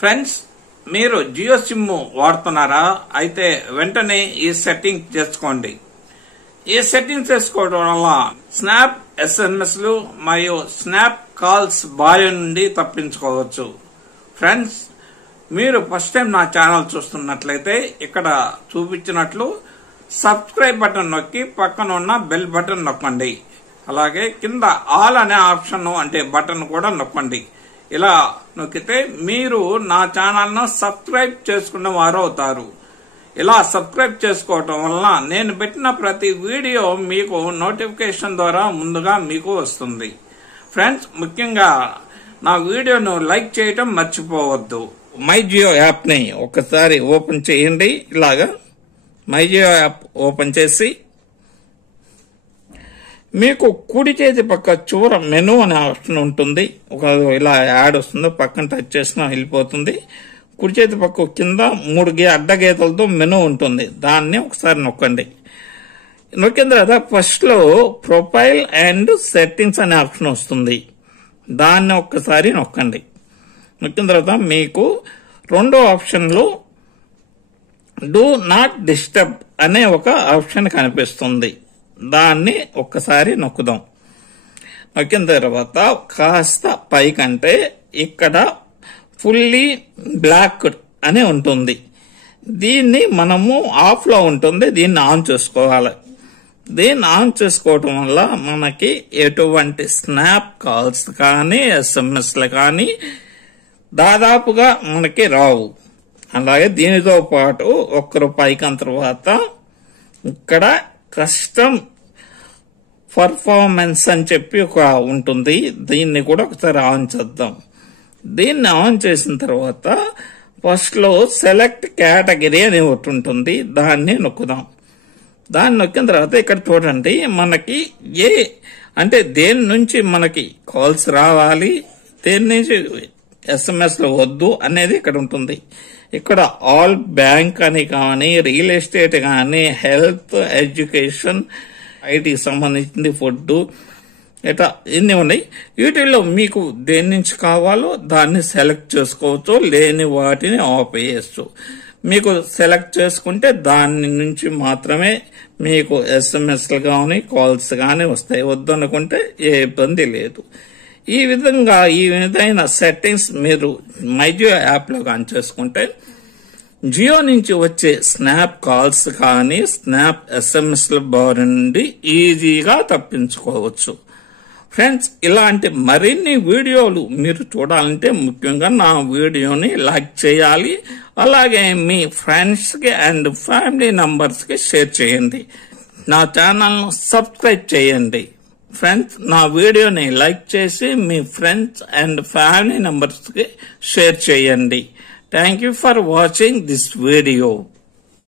Friends, మీరు Jio SIM వాడుతున్నారా? అయితే వెంటనే ఈ సెట్టింగ్ చేసుకోండి. ఈ సెట్టింగ్ చేసుకోవడం వల్ల స్నాప్ ఎస్ఎంఎస్లు మరియు స్నాప్ కాల్స్ బారి నుండి తప్పించుకోవచ్చు. ఫ్రెండ్స్, మీరు ఫస్ట్ టైం నా ఛానల్ చూస్తున్నట్లయితే ఇక్కడ చూపించినట్లు సబ్స్క్రైబ్ బటన్ నొక్కి పక్కన ఉన్న బెల్ బటన్ నొక్కండి. అలాగే కింద ఆల్ అనే ఆప్షన్ అంటే బటన్ కూడా నొక్కండి. ఇలా నొక్కితే మీరు నా ఛానల్ను సబ్స్క్రైబ్ చేసుకున్న వారు అవుతారు. ఇలా సబ్స్క్రైబ్ చేసుకోవటం వలన నేను పెట్టిన ప్రతి వీడియో మీకు నోటిఫికేషన్ ద్వారా ముందుగా మీకు వస్తుంది. ఫ్రెండ్స్, ముఖ్యంగా నా వీడియోను లైక్ చేయటం మర్చిపోవద్దు. మై జియో యాప్ ని ఒకసారి ఓపెన్ చేయండి. ఇలాగా మై జియో యాప్ ఓపెన్ చేసి మీకు కుడి చేతి పక్క చివర మెనూ అనే ఆప్షన్ ఉంటుంది. ఒక ఇలా యాడ్ వస్తుంది, పక్కన టచ్ చేసినా వెళ్ళిపోతుంది. కుడి చేతి పక్క కింద 3 అడ్డగీతలతో మెనూ ఉంటుంది. దాన్ని ఒకసారి నొక్కండి. నొక్కిన తర్వాత ఫస్ట్ లో ప్రొఫైల్ అండ్ సెట్టింగ్స్ అనే ఆప్షన్ వస్తుంది. దాన్ని ఒక్కసారి నొక్కండి. నొక్కిన తర్వాత మీకు రెండో ఆప్షన్ లో డూ నాట్ డిస్టర్బ్ అనే ఒక ఆప్షన్ కనిపిస్తుంది. దాన్ని ఒక్కసారి నొక్కుదాం. నొక్కిన తర్వాత కాస్త పైకంటే ఇక్కడ ఫుల్లీ బ్లాక్ అని ఉంటుంది. దీన్ని మనము ఆఫ్ లో ఉంటుంది, దీన్ని ఆన్ చేసుకోవాలి. దీన్ని ఆన్ చేసుకోవటం వల్ల మనకి ఎటువంటి స్నాప్ కాల్స్ కానీ ఎస్ఎంఎస్లు కానీ దాదాపుగా మనకి రావు. అలాగే దీనితో పాటు ₹1 తర్వాత ఇక్కడ కస్టమ్ పర్ఫార్మెన్స్ అని చెప్పి ఒక ఉంటుంది. దీన్ని కూడా ఒకసారి ఆన్ చేద్దాం. దీన్ని ఆన్ చేసిన తర్వాత ఫస్ట్ లో సెలెక్ట్ కేటగిరీ అని ఒకటి ఉంటుంది. దాన్ని నొక్కుదాం. దాన్ని నొక్కిన తర్వాత ఇక్కడ చూడండి, మనకి అంటే దేని నుంచి మనకి కాల్స్ రావాలి, దేని నుంచి ఎస్ఎంఎస్ లో వద్దు అనేది ఇక్కడ ఉంటుంది. ఇక్కడ ఆల్ బ్యాంక్ అని కానీ, రియల్ ఎస్టేట్ కానీ, హెల్త్, ఎడ్యుకేషన్, ఐటీ సంబంధించింది, ఫుడ్, ఇట్లా ఇన్ని ఉన్నాయి. వీటిల్లో మీకు దేని నుంచి కావాలో దాన్ని సెలెక్ట్ చేసుకోవచ్చు, లేని వాటిని ఆపేయచ్చు. మీకు సెలెక్ట్ చేసుకుంటే దాని నుంచి మాత్రమే మీకు ఎస్ఎంఎస్లు కానీ కాల్స్ కానీ వస్తాయి. వద్దనుకుంటే ఏ ఇబ్బంది లేదు. ఈ విధమైన సెట్టింగ్స్ మీరు మై జియో యాప్ లో కానీ చేసుకుంటే జియో నుంచి వచ్చే స్నాప్ కాల్స్ కానీ స్నాప్ ఎస్ఎంఎస్ల బారి నుండి ఈజీగా తప్పించుకోవచ్చు. ఫ్రెండ్స్, ఇలాంటి మరిన్ని వీడియోలు మీరు చూడాలంటే ముఖ్యంగా నా వీడియోని లైక్ చేయాలి. అలాగే మీ ఫ్రెండ్స్ కి అండ్ ఫ్యామిలీ మెంబర్స్ కి షేర్ చేయండి. నా ఛానల్ ను సబ్స్క్రైబ్ చేయండి. ఫ్రెండ్స్, నా వీడియోని లైక్ చేసి మీ ఫ్రెండ్స్ అండ్ ఫ్యామిలీ మెంబర్స్ కి షేర్ చేయండి. Thank you for watching this video.